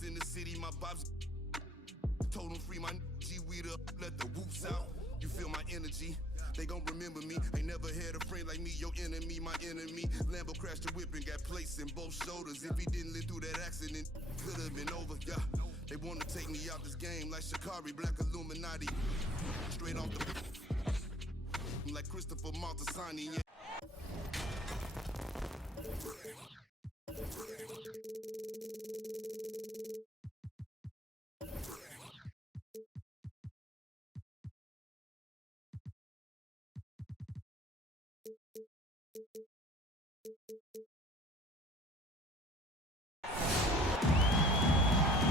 was in the city, my bops told them free my G-weed up, let the whoops out. You feel my energy, they gon' remember me. Ain't never had a friend like me, your enemy, my enemy. Lambo crashed the whip and got placed in both shoulders. If he didn't live through that accident, could've been over, yeah. They wanna take me out this game like Shikari, Black Illuminati. Straight off the like Christopher Maltasani, yeah.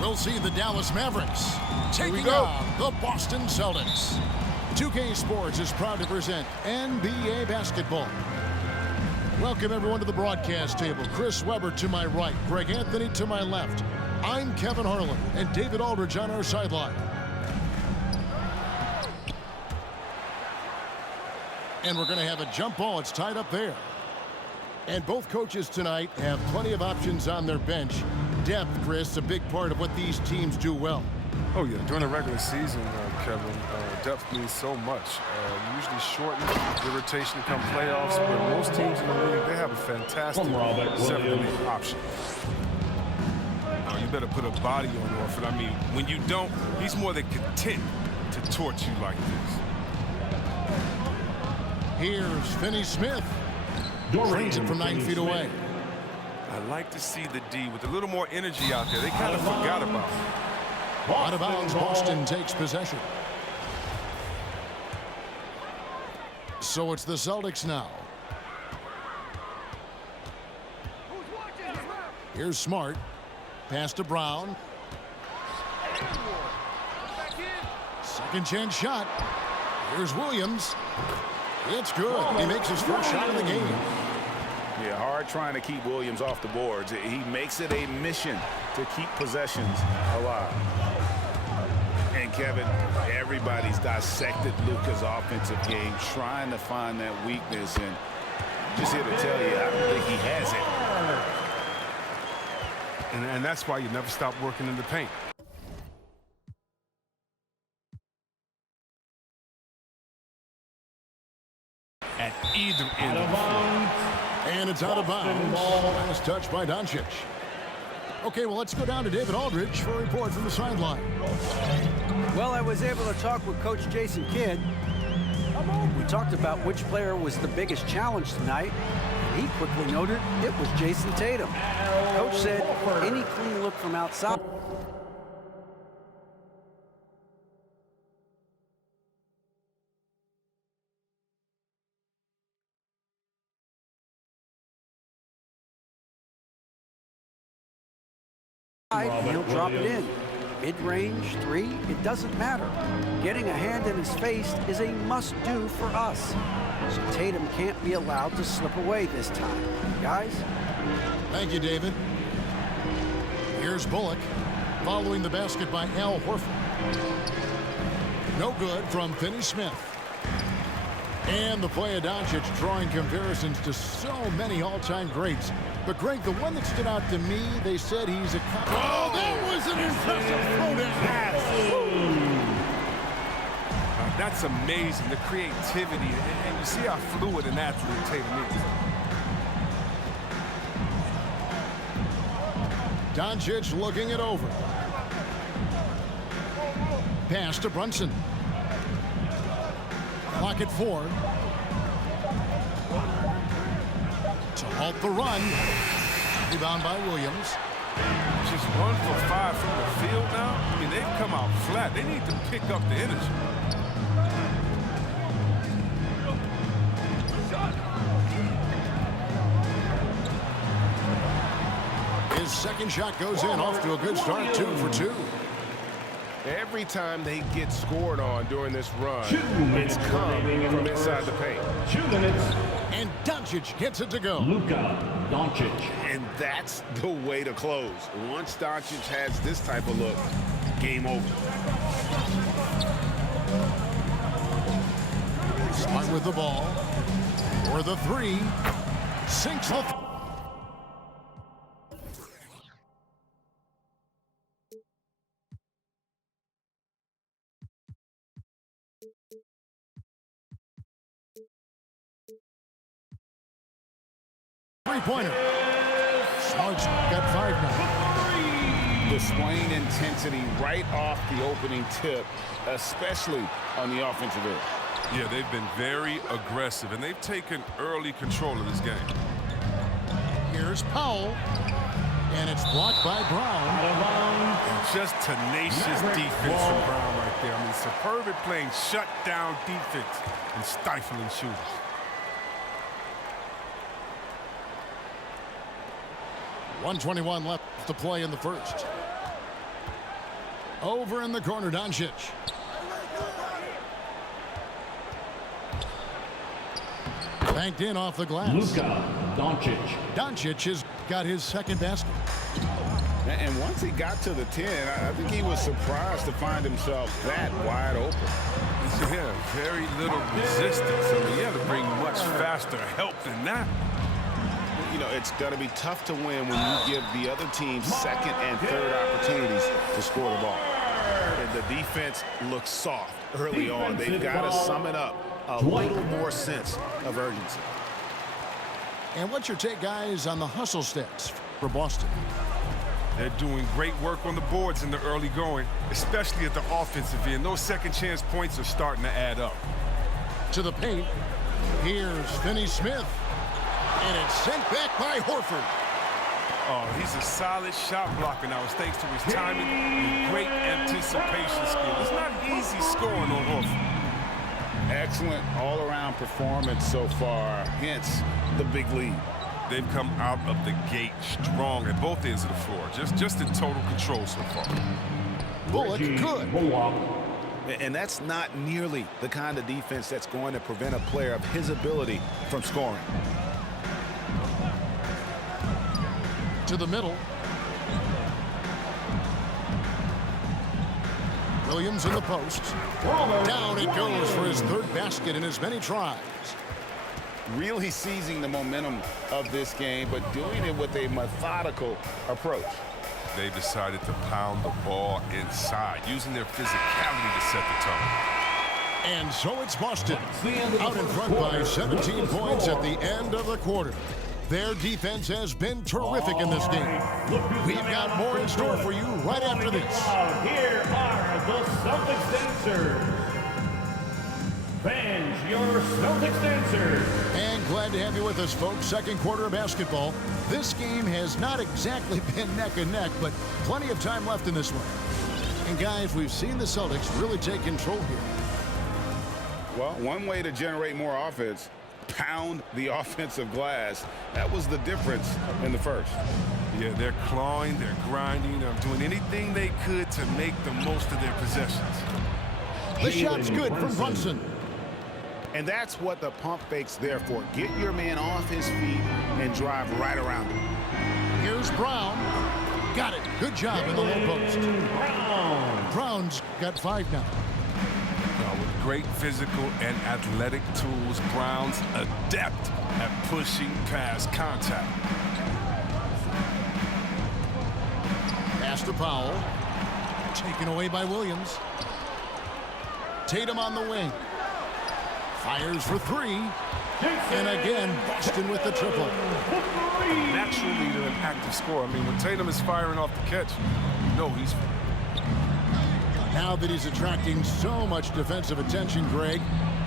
We'll see the Dallas Mavericks taking on the Boston Celtics. 2K Sports is proud to present NBA basketball. Welcome everyone to the broadcast table. Chris Webber to my right, Greg Anthony to my left. I'm Kevin Harlan and David Aldridge on our sideline. And we're going to have a jump ball. It's tied up there. And both coaches tonight have plenty of options on their bench. Depth, Chris, a big part of what these teams do well. Oh, yeah. During the regular season, Kevin, depth means so much. You usually shorten the rotation come playoffs, but most teams in the league, they have a fantastic seven-league option. You better put a body on Orford. I mean, when you don't, he's more than content to torch you like this. Here's Finney Smith. Brings it from 9 feet away. I like to see the D with a little more energy out there. They kind of forgot about it. Out of bounds, Boston takes possession. So it's the Celtics now. Here's Smart. Pass to Brown. Second chance shot. Here's Williams. It's good. He makes his first shot of the game. Yeah, hard trying to keep Williams off the boards. He makes it a mission to keep possessions alive. And Kevin, everybody's dissected Luka's offensive game, trying to find that weakness. And just here to tell you, I don't think he has it. And that's why you never stop working in the paint. At either end of the floor. And it's out of bounds. Last touch by Doncic. Okay, well, let's go down to David Aldridge for a report from the sideline. Well, I was able to talk with Coach Jason Kidd. We talked about which player was the biggest challenge tonight. He quickly noted it was Jason Tatum. Coach said any clean look from outside. He'll drop it in. Mid-range, three, it doesn't matter. Getting a hand in his face is a must-do for us. So Tatum can't be allowed to slip away this time. Guys? Thank you, David. Here's Bullock, following the basket by Al Horford. No good from Finney Smith. And the play of Doncic drawing comparisons to so many all-time greats. But, Greg, the one that stood out to me, they said he's a... Oh, that was an impressive throwdown. That's amazing, the creativity. And you see how fluid an athlete Tatum is. Doncic looking it over. Pass to Brunson. Clock at 4. To halt the run. Rebound by Williams. Just 1 for 5 from the field now. I mean, they've come out flat. They need to pick up the energy. His second shot goes in, off to a good start, 2 for 2. Every time they get scored on during this run, it's come from inside the paint. 2 minutes. And Doncic gets it to go. Luka Doncic. And that's the way to close. Once Doncic has this type of look, game over. Smart with the ball. For the 3. Sinks the... three-pointer. Smart's got 5 now. Displaying intensity right off the opening tip, especially on the offensive end. Yeah, they've been very aggressive, and they've taken early control of this game. Here's Powell, and it's blocked by Brown. And just tenacious defense from Brown right there. I mean, superb at playing shutdown defense and stifling shooters. .121 left to play in the first. Over in the corner, Doncic. Banked in off the glass. Luka Doncic. Doncic has got his second basket. And once he got to the 10, I think he was surprised to find himself that wide open. Yeah, very little resistance. I mean, you have to bring much faster help than that. You know, it's going to be tough to win when you give the other team second and third opportunities to score the ball. And the defense looks soft early on. They've got to sum it up a little more sense of urgency. And what's your take, guys, on the hustle stats for Boston? They're doing great work on the boards in the early going, especially at the offensive end. Those second chance points are starting to add up. To the paint. Here's Finney-Smith. And it's sent back by Horford. Oh, he's a solid shot blocker now. It's thanks to his timing and great anticipation skill. It's not easy scoring on Horford. Excellent all-around performance so far, hence the big lead. They've come out of the gate strong at both ends of the floor, just in total control so far. Bullock good. And that's not nearly the kind of defense that's going to prevent a player of his ability from scoring. To the middle. Williams in the post. Down it goes for his third basket in as many tries. Really seizing the momentum of this game, but doing it with a methodical approach. They decided to pound the ball inside, using their physicality to set the tone. And so it's Boston, out in front by 17 points at the end of the quarter. Their defense has been terrific in this game. We've got more in store for you right after this. Here are the Celtics dancers. Fans, your Celtics dancers. And glad to have you with us, folks. Second quarter of basketball. This game has not exactly been neck and neck, but plenty of time left in this one. And guys, we've seen the Celtics really take control here. Well, one way to generate more offense, pound the offensive glass. That was the difference in the first. Yeah, they're clawing, they're grinding, they're doing anything they could to make the most of their possessions. The shot's good from Brunson. And that's what the pump fake's there for. Get your man off his feet and drive right around him. Here's Brown. Got it. Good job in the low post. Brown's got 5 now. With great physical and athletic tools, Brown's adept at pushing past contact. Pass to Powell. Taken away by Williams. Tatum on the wing. Fires for 3. And again, Boston with the triple. Natural leader and active scorer. I mean, when Tatum is firing off the catch, you know he's... Now that he's attracting so much defensive attention, Greg,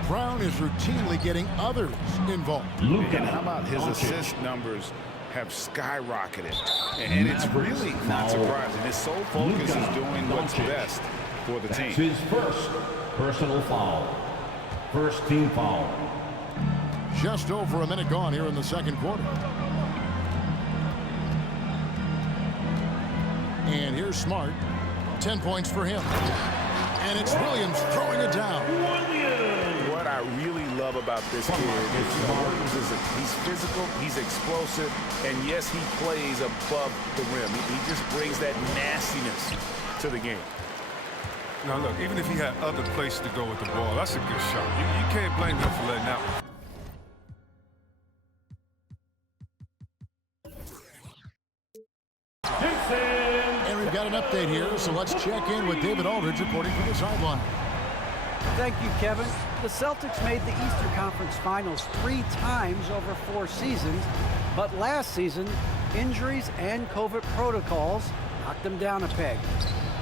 Brown is routinely getting others involved. And how about his assist numbers have skyrocketed? And it's really not surprising. His sole focus is doing what's best for the team. His first personal foul. First team foul. Just over a minute gone here in the second quarter. And here's Smart. 10 points for him. And it's Williams throwing it down. What I really love about this kid is he's physical, he's explosive, and yes, he plays above the rim. He just brings that nastiness to the game. Now, look, even if he had other places to go with the ball, that's a good shot. You can't blame him for letting that one. And we've got an update here, so let's check in with David Aldridge reporting from the sideline. Thank you, Kevin. The Celtics made the Eastern Conference Finals 3 times over 4 seasons, But last season, injuries and COVID protocols knocked them down a peg.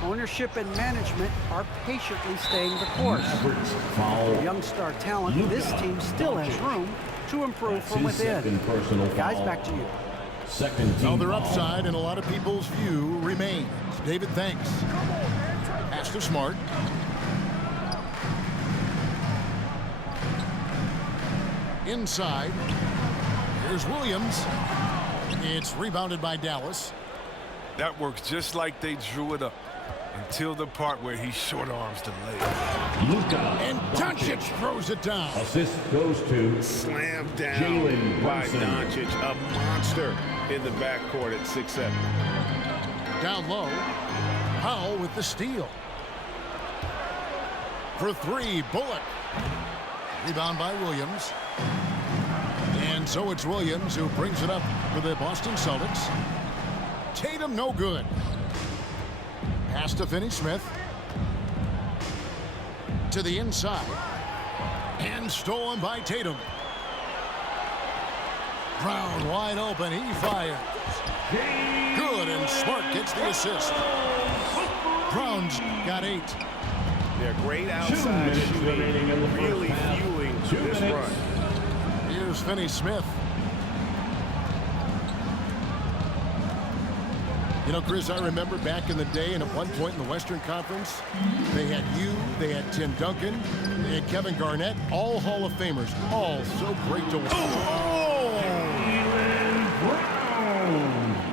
Ownership and management are patiently staying the course. With young star talent, this team still has room to improve from within. Guys, back to you. Other upside in a lot of people's view remains. David, thanks. Pass to Smart. Inside. Here's Williams. It's rebounded by Dallas. That works just like they drew it up until the part where he short arms the layup. And Doncic throws it down. Assist goes to Slammed down Jalen by Brunson. Doncic, a monster in the backcourt at 6'7". Down low. Powell with the steal. For three, Bullock. Rebound by Williams. And so it's Williams who brings it up for the Boston Celtics. Tatum no good. Pass to Finney-Smith. To the inside. And stolen by Tatum. Brown wide open. He fires. Good, and Smart gets the assist. Brown's got 8. They're great outside shooting, really fueling this run. Here's Finney-Smith. You know, Chris, I remember back in the day and at one point in the Western Conference, they had you, they had Tim Duncan, they had Kevin Garnett, all Hall of Famers, all so great to watch.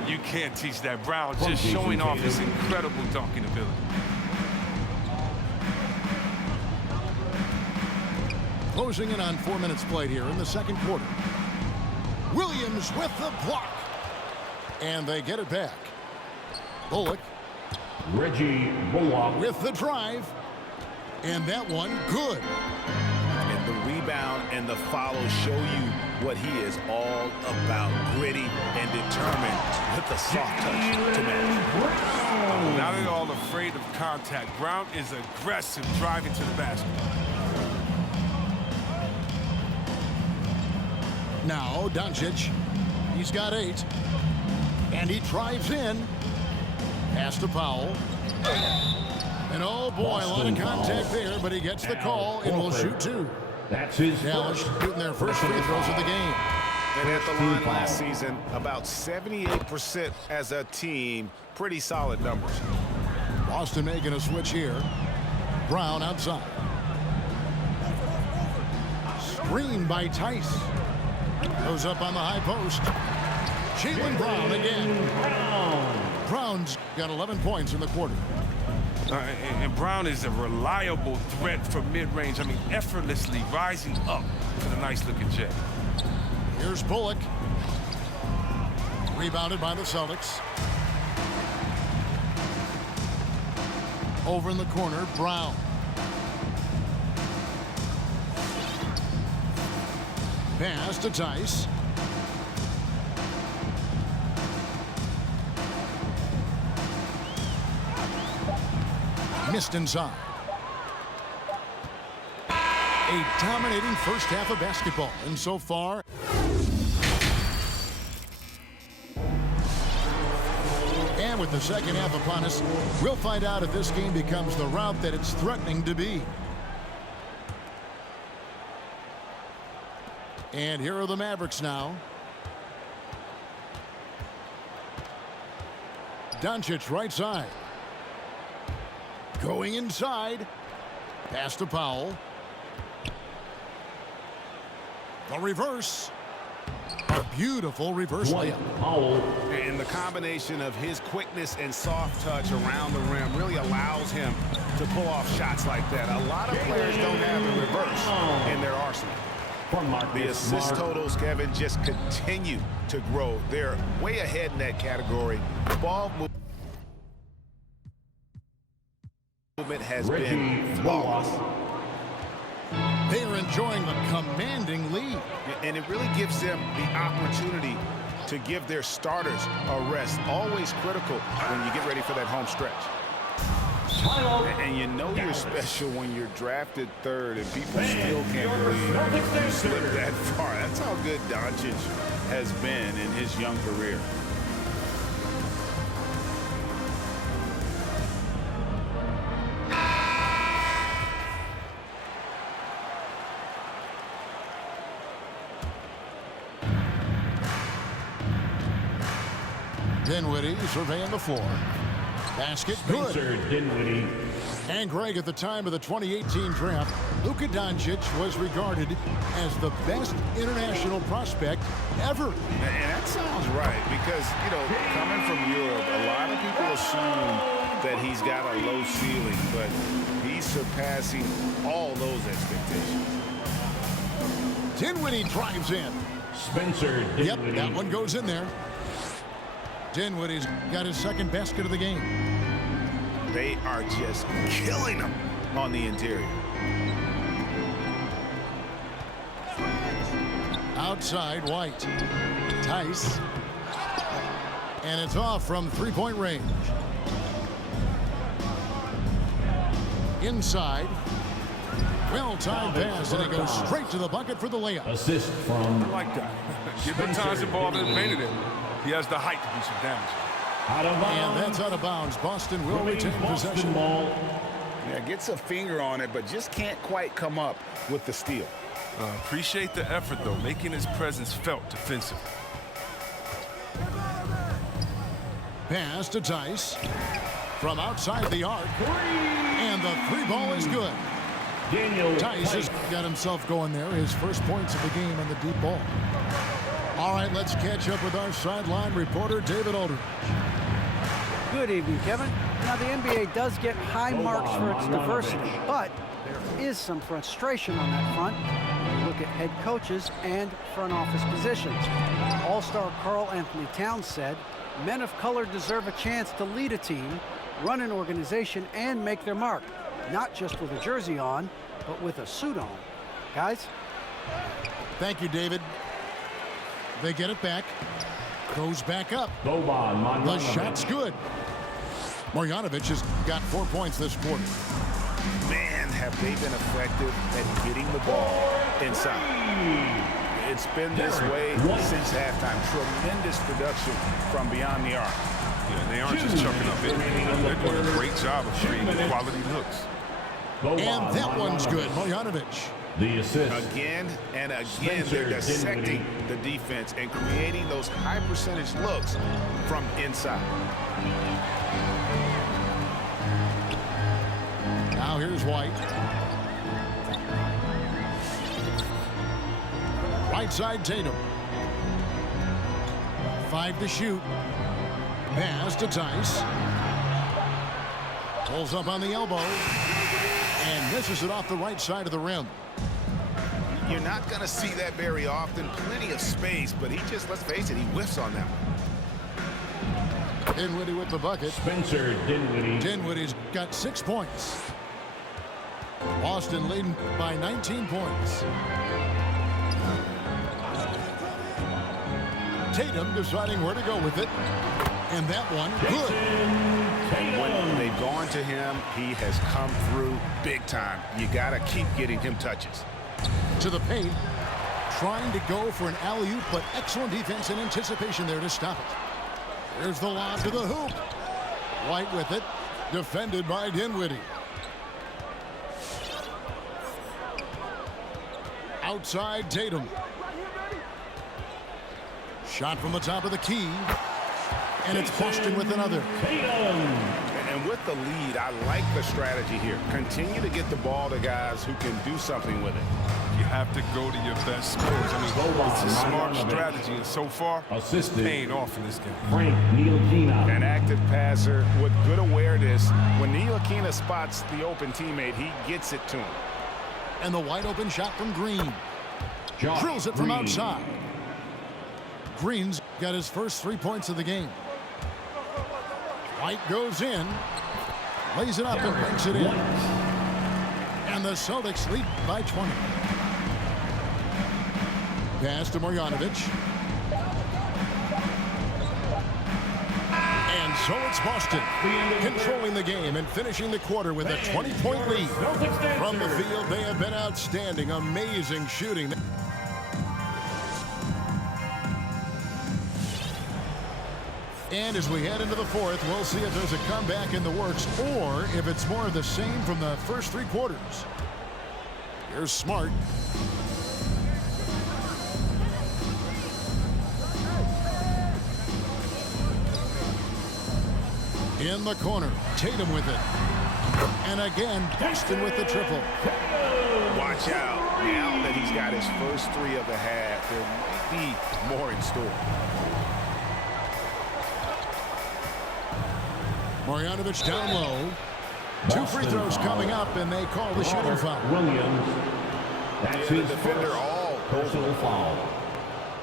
You can't teach that. Brown just showing off his incredible dunking ability. Closing in on 4 minutes played here in the second quarter. Williams with the block. And they get it back. Bullock. Reggie Bullock with the drive. And that one good. And the rebound and the follow show you what he is all about. Gritty and determined with the soft touch to match. Not at all afraid of contact. Brown is aggressive driving to the basket. Now Doncic. He's got 8. And he drives in. Pass to Powell. And oh boy, a lot of contact there, but he gets the call and will shoot 2. That's his Dallas first shooting their first free throws of the game. And at the line last season, about 78% as a team. Pretty solid numbers. Boston making a switch here. Brown outside. Screen by Tice. Goes up on the high post. Jaylen Brown again. Brown's got 11 points in the quarter. And Brown is a reliable threat from mid-range. I mean, effortlessly rising up for the nice-looking J. Here's Bullock. Rebounded by the Celtics. Over in the corner, Brown. Pass to Tice. Missed inside. A dominating first half of basketball, and so far and with the second half upon us, we'll find out if this game becomes the route that it's threatening to be. And here are the Mavericks now. Doncic right side. Going inside. Pass to Powell. The reverse. A beautiful reverse layup. Powell. And the combination of his quickness and soft touch around the rim really allows him to pull off shots like that. A lot of players don't have the reverse in their arsenal. The assist totals, Kevin, just continue to grow. They're way ahead in that category. Ball movement has been flawless. They are enjoying the commanding lead. And it really gives them the opportunity to give their starters a rest. Always critical when you get ready for that home stretch. And you know you're special when you're drafted third and people still can't believe you slipped that far. That's how good Doncic has been in his young career. Dinwiddie surveying the floor. Basket good. Spencer Dinwiddie. And Greg, at the time of the 2018 draft, Luka Doncic was regarded as the best international prospect ever. And that sounds right because, you know, coming from Europe, a lot of people assume that he's got a low ceiling, but he's surpassing all those expectations. Dinwiddie drives in. Spencer Dinwiddie. Yep, that one goes in there. Dinwiddie's got his second basket of the game. They are just killing him on the interior. Outside, White. Tice. And it's off from three-point range. Inside. Well-timed pass, and it goes straight to the bucket for the layup. Assist from I like that. Give Bertans involved in painted it. He has the height to do some damage. out of bounds. And that's out of bounds. Boston will retain possession. Ball. Yeah, gets a finger on it, but just can't quite come up with the steal. Appreciate the effort, though, making his presence felt defensively. Pass to Tice from outside the arc. And the three ball is good. Daniel Tice has got himself going there. His first points of the game on the deep ball. All right, let's catch up with our sideline reporter, David Aldridge. Good evening, Kevin. Now, the NBA does get high marks for its diversity, but there is some frustration on that front. Look at head coaches and front office positions. All-star Karl Anthony Towns said, men of color deserve a chance to lead a team, run an organization, and make their mark. Not just with a jersey on, but with a suit on. Guys? Thank you, David. They get it back. Goes back up. The shot's good. Marjanovic has got 4 points this quarter. Man, have they been effective at getting the ball inside. It's been this way since halftime. Tremendous production from beyond the arc. Yeah, they aren't just chucking up it. They're doing a great job of creating quality looks. And that one's good. Marjanovic. The assist. Again and again, they're dissecting the defense and creating those high percentage looks from inside. Now here's White. Right side, Tatum. 5 to shoot. Pass to Tice. Pulls up on the elbow. And misses it off the right side of the rim. You're not going to see that very often. Plenty of space, but he just, let's face it, he whiffs on that one. Dinwiddie with the bucket. Spencer Dinwiddie. Dinwiddie's got 6 points. Boston leading by 19 points. Tatum deciding where to go with it. And that one, good. And when they've gone to him, he has come through big time. You got to keep getting him touches. To the paint, trying to go for an alley-oop, but excellent defense and anticipation there to stop it. There's the lob to the hoop. White with it, defended by Dinwiddie. Outside Tatum. Shot from the top of the key. And it's Boston with another. And with the lead, I like the strategy here. Continue to get the ball to guys who can do something with it. You have to go to your best scores. I mean, it's a smart strategy, and so far, it's paying off in this game. Frank Ntilikina. An active passer with good awareness. When Ntilikina spots the open teammate, he gets it to him. And the wide open shot from Green. Josh Drills it from Green. outside. Green's got his first 3 points of the game. White goes in, lays it up and banks it in. And the Celtics lead by 20. Pass to Marjanovic. And so it's Boston controlling the game and finishing the quarter with a 20-point lead. From the field, they have been outstanding. Amazing shooting. And as we head into the fourth, we'll see if there's a comeback in the works or if it's more of the same from the first three quarters. Here's Smart. In the corner, Tatum with it. And again, Boston with the triple. Watch out. Now that he's got his first three of the half, there may be more in store. Marjanovic down low. Two free throws coming up, and they call the shooting foul. Williams. That's his defender all personal foul.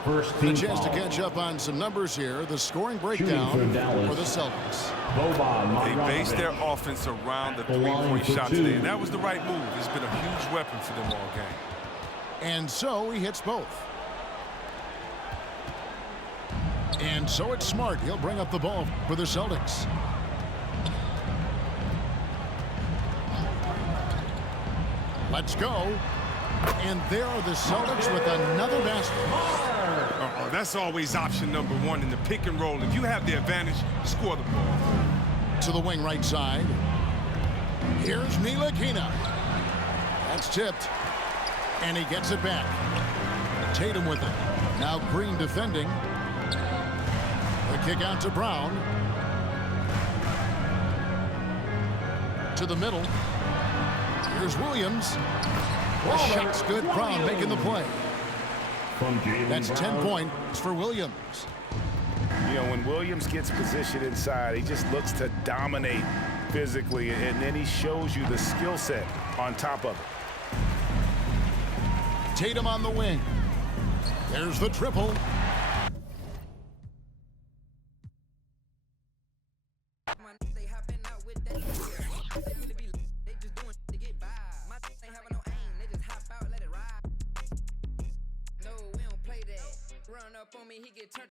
First A team chance to foul. catch up on some numbers here. The scoring breakdown Shooting for Dallas. for the Celtics. Boban They based Marjanovic. their offense around the The line three-point for shot two. today, and that was the right move. It's been a huge weapon for them all game. And so he hits both. And so it's Smart. He'll bring up the ball for the Celtics. Let's go. And there are the Celtics with another basket. That's always option number one in the pick and roll. If you have the advantage, score the ball. To the wing right side. Here's Ntilikina. That's tipped. And he gets it back. Tatum with it. Now Green defending. The kick out to Brown. To the middle. Here's Williams. The shot's good. Brown making the play. From Jaylen That's 10 Brown. points for Williams. You know, when Williams gets positioned inside, he just looks to dominate physically, and then he shows you the skill set on top of it. Tatum on the wing. There's the triple. Run up on me, he get turned